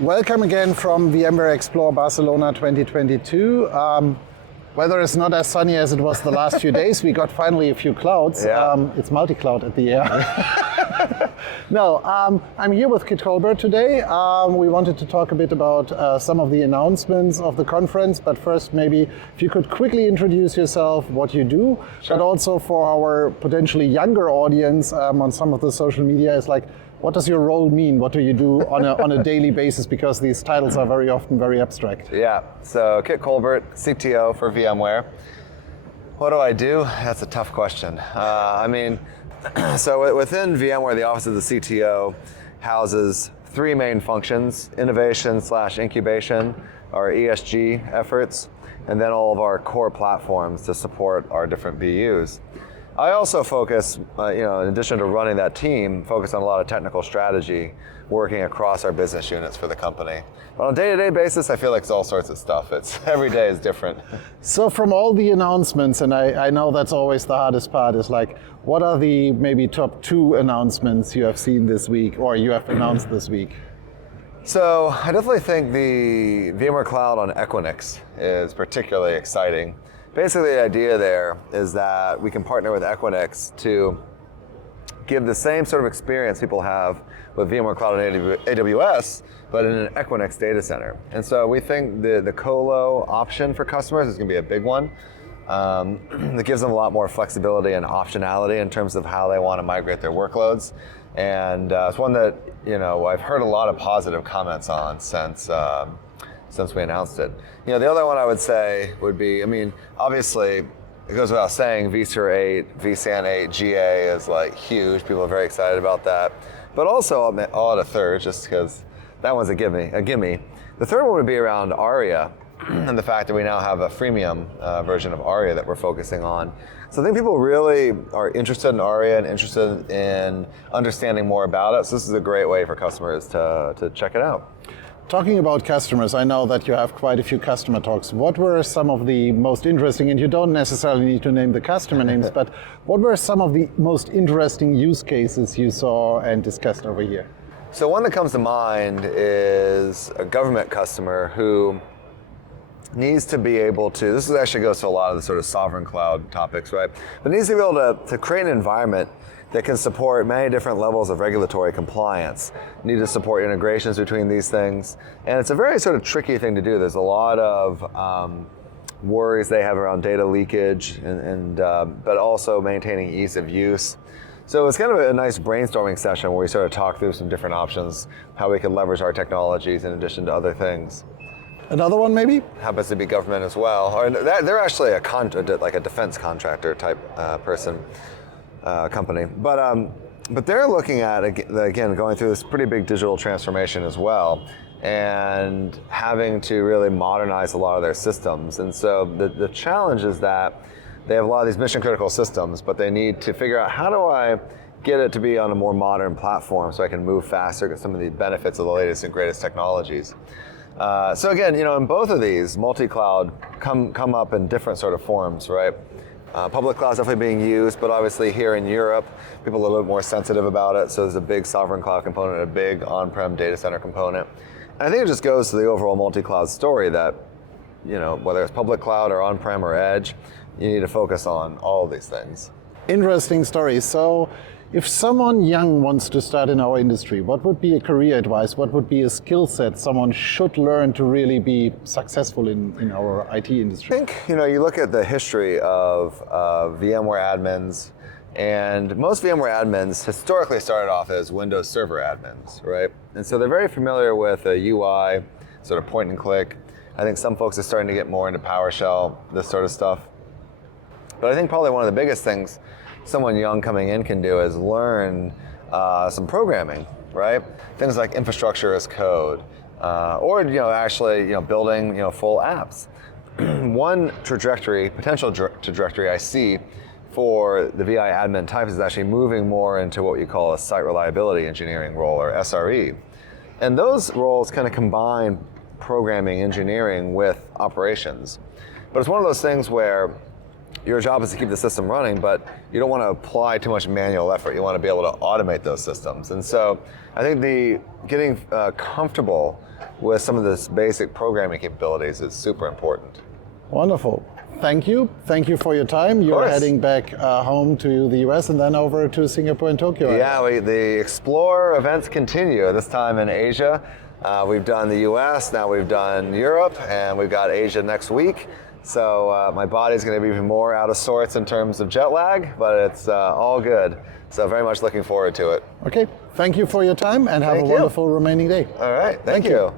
Welcome again from VMware Explore Barcelona 2022. Weather is not as sunny as it was the last few days. We got finally a few clouds. Yeah. It's multi-cloud at the air. No, I'm here with Kit Colbert today. We wanted to talk a bit about some of the announcements of the conference, but first maybe if you could quickly introduce yourself, what you do, Sure. but also for our potentially younger audience on some of the social media is like, what does your role mean? What do you do on a daily basis? Because these titles are very often very abstract. Yeah, so Kit Colbert, CTO for VMware. What do I do? That's a tough question. So within VMware, the office of the CTO houses three main functions: innovation/incubation, our ESG efforts, and then all of our core platforms to support our different BUs. I also focus, in addition to running that team, focus on a lot of technical strategy, working across our business units for the company. But on a day-to-day basis, I feel like it's all sorts of stuff. Every day is different. So from all the announcements, and I know that's always the hardest part, is like, what are the maybe top 2 announcements you have seen this week, or you have announced this week? So I definitely think the VMware Cloud on Equinix is particularly exciting. Basically, the idea there is that we can partner with Equinix to give the same sort of experience people have with VMware Cloud and AWS, but in an Equinix data center. And so we think the colo option for customers is going to be a big one. That gives them a lot more flexibility and optionality in terms of how they want to migrate their workloads. And it's one that I've heard a lot of positive comments on since we announced it. The other one I would say would be, obviously, it goes without saying, vSphere 8, vSAN 8, GA is like huge. People are very excited about that. But also, I'll add a third, just because that one's a gimme. The third one would be around ARIA, and the fact that we now have a freemium version of ARIA that we're focusing on. So I think people really are interested in ARIA and interested in understanding more about it. So this is a great way for customers to check it out. Talking about customers, I know that you have quite a few customer talks. What were some of the most interesting, and you don't necessarily need to name the customer names, but what were some of the most interesting use cases you saw and discussed over here? So one that comes to mind is a government customer who needs to be able to, this actually goes to a lot of the sort of sovereign cloud topics, right? But needs to be able to create an environment that can support many different levels of regulatory compliance. Need to support integrations between these things. And it's a very sort of tricky thing to do. There's a lot of worries they have around data leakage, but also maintaining ease of use. So it's kind of a nice brainstorming session where we sort of talk through some different options, how we can leverage our technologies in addition to other things. Another one maybe? Happens to be government as well. Or they're actually like a defense contractor type company. But they're looking at, again, going through this pretty big digital transformation as well, and having to really modernize a lot of their systems. And so the challenge is that they have a lot of these mission critical systems, but they need to figure out, how do I get it to be on a more modern platform so I can move faster, get some of the benefits of the latest and greatest technologies. So again, in both of these, multi-cloud come up in different sort of forms, right? Public cloud is definitely being used, but obviously here in Europe, people are a little bit more sensitive about it. So there's a big sovereign cloud component, a big on-prem data center component. And I think it just goes to the overall multi-cloud story that, whether it's public cloud or on-prem or edge, you need to focus on all of these things. Interesting story. So if someone young wants to start in our industry, what would be a career advice? What would be a skill set someone should learn to really be successful in our IT industry? I think, you look at the history of VMware admins, and most VMware admins historically started off as Windows Server admins, right? And so they're very familiar with a UI, sort of point and click. I think some folks are starting to get more into PowerShell, this sort of stuff. But I think probably one of the biggest things someone young coming in can do is learn some programming, right? Things like infrastructure as code, or actually building full apps. One potential trajectory I see for the VI admin types is actually moving more into what you call a site reliability engineering role, or SRE. And those roles kind of combine programming engineering with operations. But it's one of those things where your job is to keep the system running, but you don't want to apply too much manual effort. You want to be able to automate those systems. And so I think getting comfortable with some of this basic programming capabilities is super important. Wonderful. Thank you. Thank you for your time. You're heading back home to the US and then over to Singapore and Tokyo. Yeah, the Explore events continue, this time in Asia. We've done the US, now we've done Europe, and we've got Asia next week. So my body's going to be even more out of sorts in terms of jet lag, but it's all good. So very much looking forward to it. Okay, thank you for your time and have a wonderful remaining day. All right, thank you.